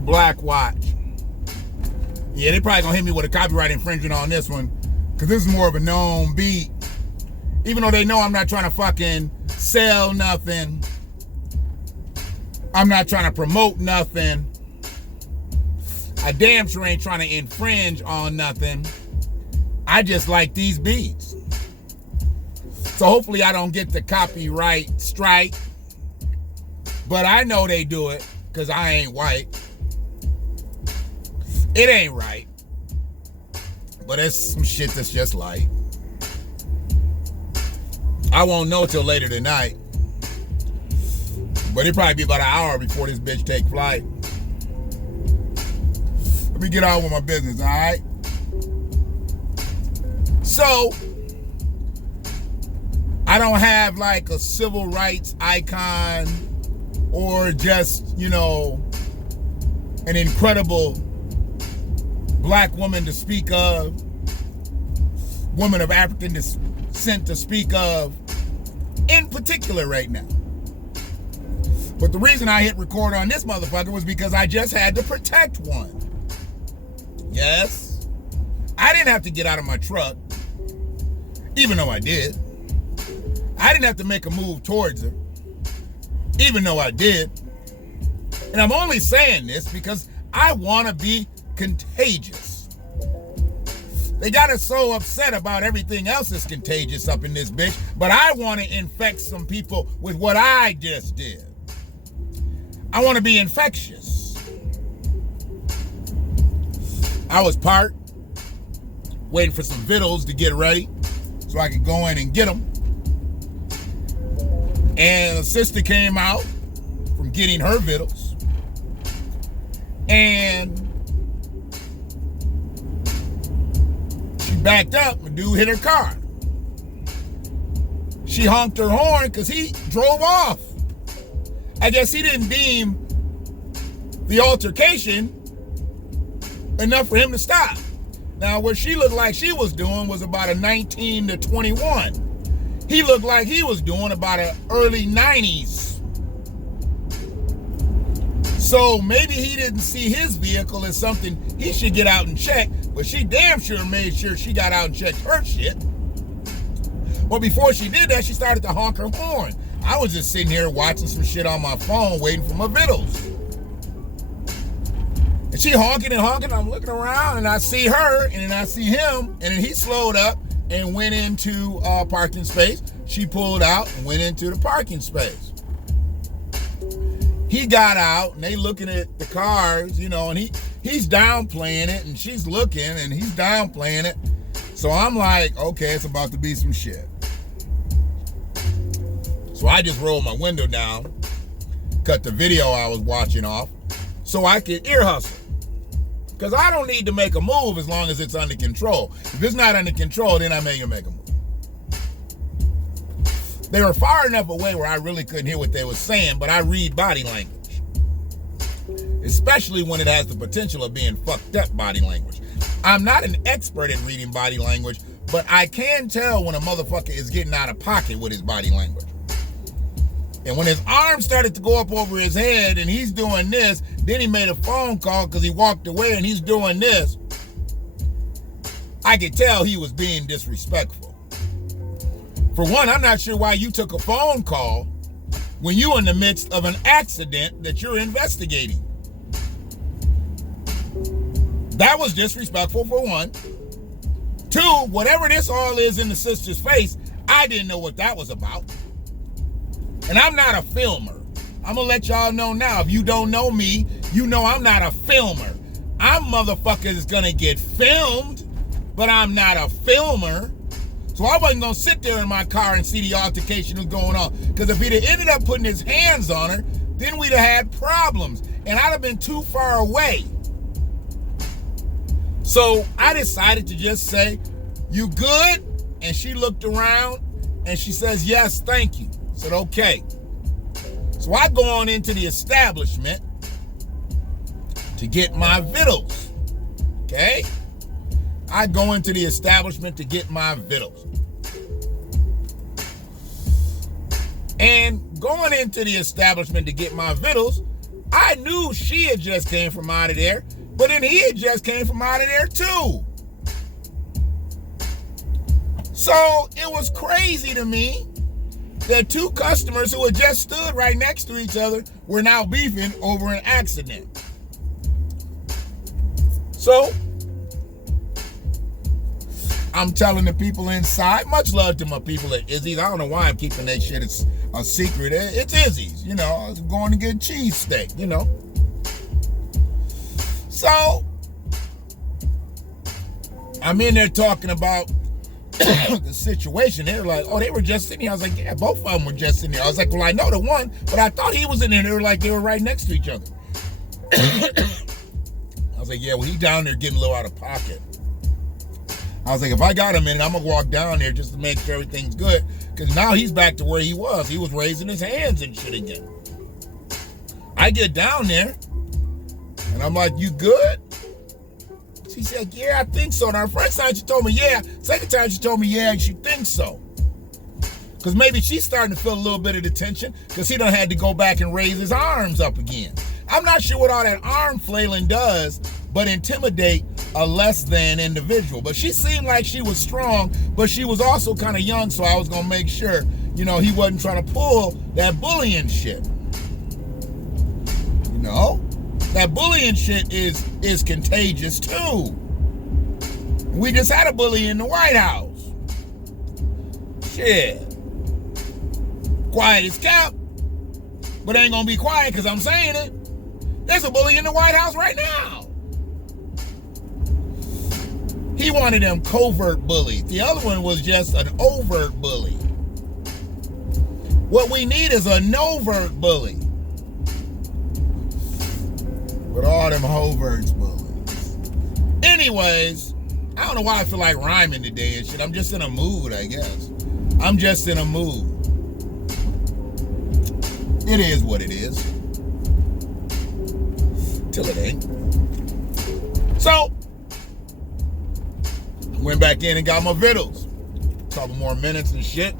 to BlackWatch. Yeah, they probably gonna hit me with a copyright infringement on this one, because this is more of a known beat. Even though they know I'm not trying to fucking sell nothing. I'm not trying to promote nothing. I damn sure ain't trying to infringe on nothing. I just like these beats. So hopefully I don't get the copyright strike. But I know they do it because I ain't white. It ain't right. But it's some shit that's just like. I won't know till later tonight. But it'll probably be about an hour before this bitch take flight. Let me get on with my business, all right? So, I don't have like a civil rights icon or just, you know, an incredible black woman to speak of, woman of African descent to speak of, in particular right now. But the reason I hit record on this motherfucker was because I just had to protect one. Yes, I didn't have to get out of my truck, even though I did. I didn't have to make a move towards her, even though I did. And I'm only saying this because I want to be contagious. They got us so upset about everything else that's contagious up in this bitch, but I want to infect some people with what I just did. I want to be infectious. I was parked, waiting for some vittles to get ready so I could go in and get them. And a sister came out from getting her vittles. And she backed up, and dude hit her car. She honked her horn because he drove off. I guess he didn't deem the altercation enough for him to stop. Now, what she looked like she was doing was about a 19 to 21. He looked like he was doing about an early 90s. So maybe he didn't see his vehicle as something he should get out and check, but she damn sure made sure she got out and checked her shit. Well, before she did that, she started to honk her horn. I was just sitting here watching some shit on my phone, waiting for my vittles. And she honking and honking. I'm looking around, and I see her, and then I see him, and then he slowed up and went into a parking space. She pulled out and went into the parking space. He got out, and they looking at the cars, you know, and he's downplaying it, and she's looking, and he's downplaying it. So I'm like, okay, it's about to be some shit. So I just rolled my window down, cut the video I was watching off, so I could ear hustle. Because I don't need to make a move as long as it's under control. If it's not under control, then I may make a move. They were far enough away where I really couldn't hear what they were saying, but I read body language. Especially when it has the potential of being fucked up body language. I'm not an expert in reading body language, but I can tell when a motherfucker is getting out of pocket with his body language. And when his arm started to go up over his head and he's doing this, then he made a phone call because he walked away and he's doing this, I could tell he was being disrespectful. For one, I'm not sure why you took a phone call when you're in the midst of an accident that you're investigating. That was disrespectful, for one. Two, whatever this all is in the sister's face, I didn't know what that was about. And I'm not a filmer. I'm gonna let y'all know now. If you don't know me, you know I'm not a filmer. I'm motherfuckers gonna get filmed, but I'm not a filmer. So I wasn't gonna sit there in my car and see the altercation was going on. Because if he'd have ended up putting his hands on her, then we'd have had problems. And I'd have been too far away. So I decided to just say, "You good?" And she looked around and she says, "Yes, thank you." I said, "Okay." So I go on into the establishment to get my vittles. Okay? I go into the establishment to get my vittles. And going into the establishment to get my vittles, I knew she had just came from out of there, but then he had just came from out of there too. So it was crazy to me that two customers who had just stood right next to each other were now beefing over an accident. So I'm telling the people inside, much love to my people at Izzy's. I don't know why I'm keeping that shit a secret. It's Izzy's, you know. I was going to get cheesesteak, you know. So I'm in there talking about the situation. They were like, oh, they were just sitting here. I was like, yeah, both of them were just sitting there. I was like, well, I know the one, but I thought he was in there. They were like, they were right next to each other. I was like, yeah, well, he down there getting a little out of pocket. I was like, if I got a minute, I'm going to walk down there just to make sure everything's good. Because now he's back to where he was. He was raising his hands and shit again. I get down there, and I'm like, you good? She said, yeah, I think so. Now, the first time she told me, yeah. Second time she told me, yeah, she thinks so. Because maybe she's starting to feel a little bit of the tension because he done had to go back and raise his arms up again. I'm not sure what all that arm flailing does, but intimidate a less than individual. But she seemed like she was strong, but she was also kind of young, so I was going to make sure, you know, he wasn't trying to pull that bullying shit. You know? That bullying shit is contagious too. We just had a bully in the White House. Shit. Quiet as kept, but ain't gonna be quiet because I'm saying it. There's a bully in the White House right now. He wanted them covert bullies. The other one was just an overt bully. What we need is a novert bully. But all them hoverts bullies. Anyways, I don't know why I feel like rhyming today and shit. I'm just in a mood, I guess. I'm just in a mood. It is what it is. Till it ain't. So, I went back in and got my vittles. A couple more minutes and shit.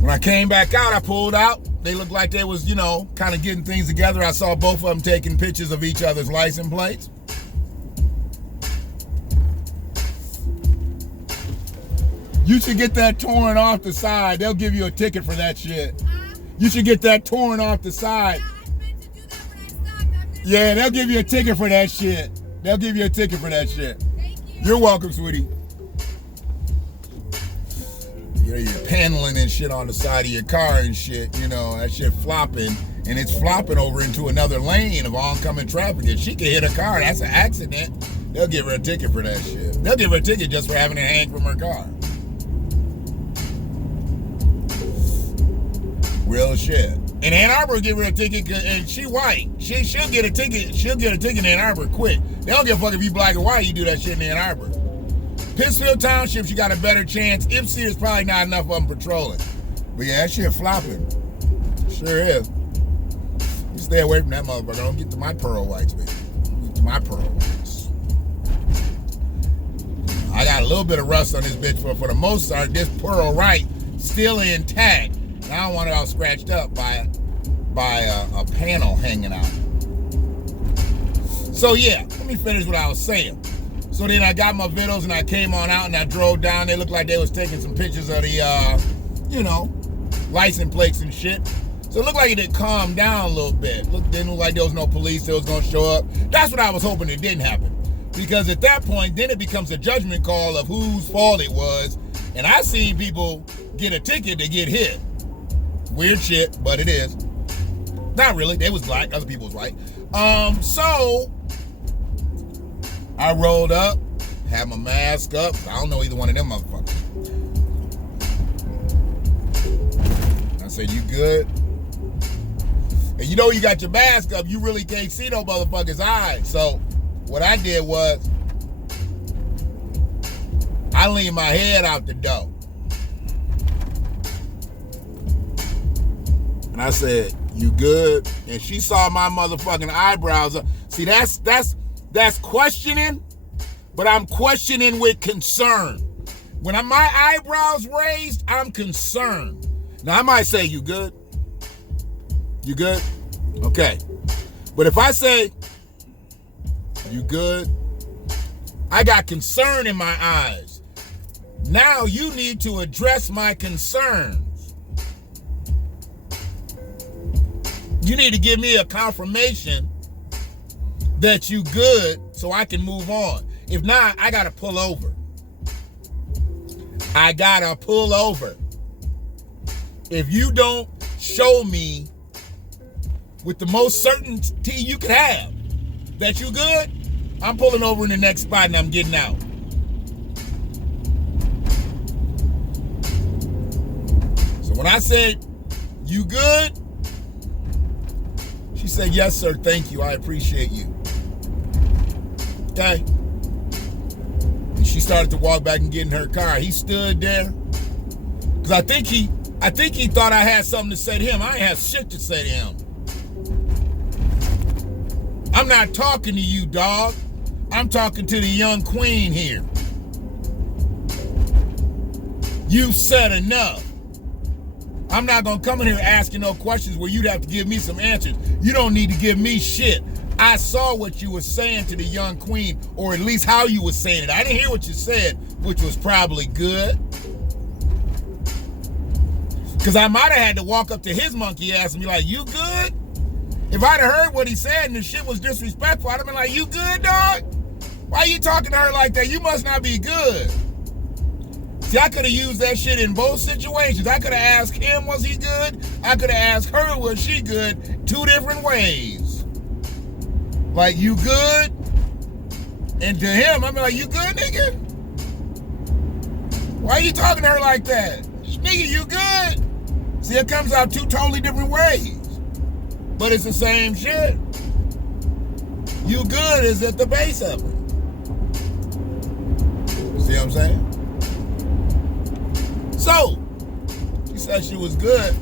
When I came back out, I pulled out. They looked like they was, you know, kind of getting things together. I saw both of them taking pictures of each other's license plates. You should get that torn off the side. They'll give you a ticket for that shit. You should get that torn off the side. Yeah, they'll give you a ticket for that shit. They'll give you a ticket for that shit. You're welcome, sweetie. You know, you're paneling and shit on the side of your car and shit, you know, that shit flopping, and it's flopping over into another lane of oncoming traffic. If she could hit a car, that's an accident. They'll give her a ticket for that shit. They'll give her a ticket just for having it hang from her car. Real shit. In Ann Arbor, give her a ticket, and she white. She'll get a ticket. She'll get a ticket in Ann Arbor quick. They don't give a fuck if you black or white. You do that shit in Ann Arbor. Pittsfield Township, you got a better chance. Ipsy, there's probably not enough of them patrolling. But yeah, that shit flopping. Sure is. You stay away from that motherfucker. Don't get to my pearl whites, baby. Don't get to my pearl whites. I got a little bit of rust on this bitch, but for the most part, this pearl right still intact. And I don't want it all scratched up by a panel hanging out. So yeah, let me finish what I was saying. So then I got my videos and I came on out and I drove down. They looked like they was taking some pictures of the, you know, license plates and shit. So it looked like it had calmed down a little bit. Didn't look like there was no police that was going to show up. That's what I was hoping it didn't happen. Because at that point, then it becomes a judgment call of whose fault it was. And I've seen people get a ticket to get hit. Weird shit, but it is. Not really. They was black. Other people was white. So I rolled up, had my mask up. I don't know either one of them motherfuckers. I said, you good? And you know you got your mask up, you really can't see no motherfucker's eyes. So what I did was, I leaned my head out the door. And I said, you good? And she saw my motherfucking eyebrows up. See, that's questioning, but I'm questioning with concern. When my eyebrows raised, I'm concerned. Now, I might say, you good? You good? Okay. But if I say, you good? I got concern in my eyes. Now you need to address my concerns. You need to give me a confirmation that you good so I can move on. If not, I gotta pull over. I gotta pull over. If you don't show me with the most certainty you could have that you good, I'm pulling over in the next spot and I'm getting out. So when I said, you good? She said, yes, sir, thank you, I appreciate you. Okay. And she started to walk back and get in her car. He stood there. Because I think he thought I had something to say to him. I ain't have shit to say to him. I'm not talking to you, dog. I'm talking to the young queen here. You said enough. I'm not going to come in here asking no questions where you'd have to give me some answers. You don't need to give me shit. I saw what you were saying to the young queen, or at least how you were saying it. I didn't hear what you said, which was probably good. Because I might have had to walk up to his monkey ass and be like, you good? If I'd have heard what he said and the shit was disrespectful, I'd have been like, you good, dog? Why you talking to her like that? You must not be good. See, I could have used that shit in both situations. I could have asked him, was he good? I could have asked her, was she good? Two different ways. Like, you good? And to him, I'd be like, you good, nigga? Why you talking to her like that? Nigga, you good? See, it comes out two totally different ways. But it's the same shit. You good is at the base of it. See what I'm saying? So, she said she was good.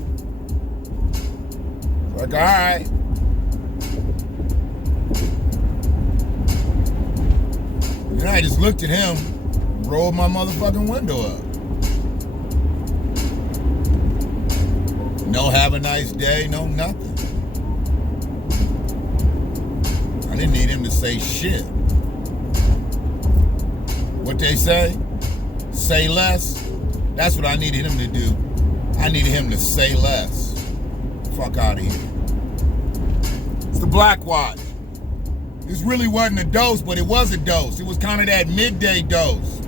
Like, all right. And I just looked at him, rolled my motherfucking window up. No have a nice day, no nothing. I didn't need him to say shit. What they say? Say less? That's what I needed him to do. I needed him to say less. Fuck out of here. It's the BlackWatch. This really wasn't a dose, but it was a dose. It was kind of that midday dose.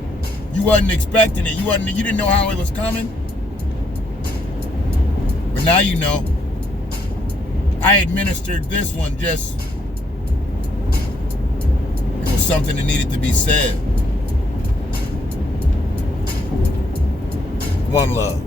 You wasn't expecting it. You didn't know how it was coming. But now you know. I administered this one just, it was something that needed to be said. One love.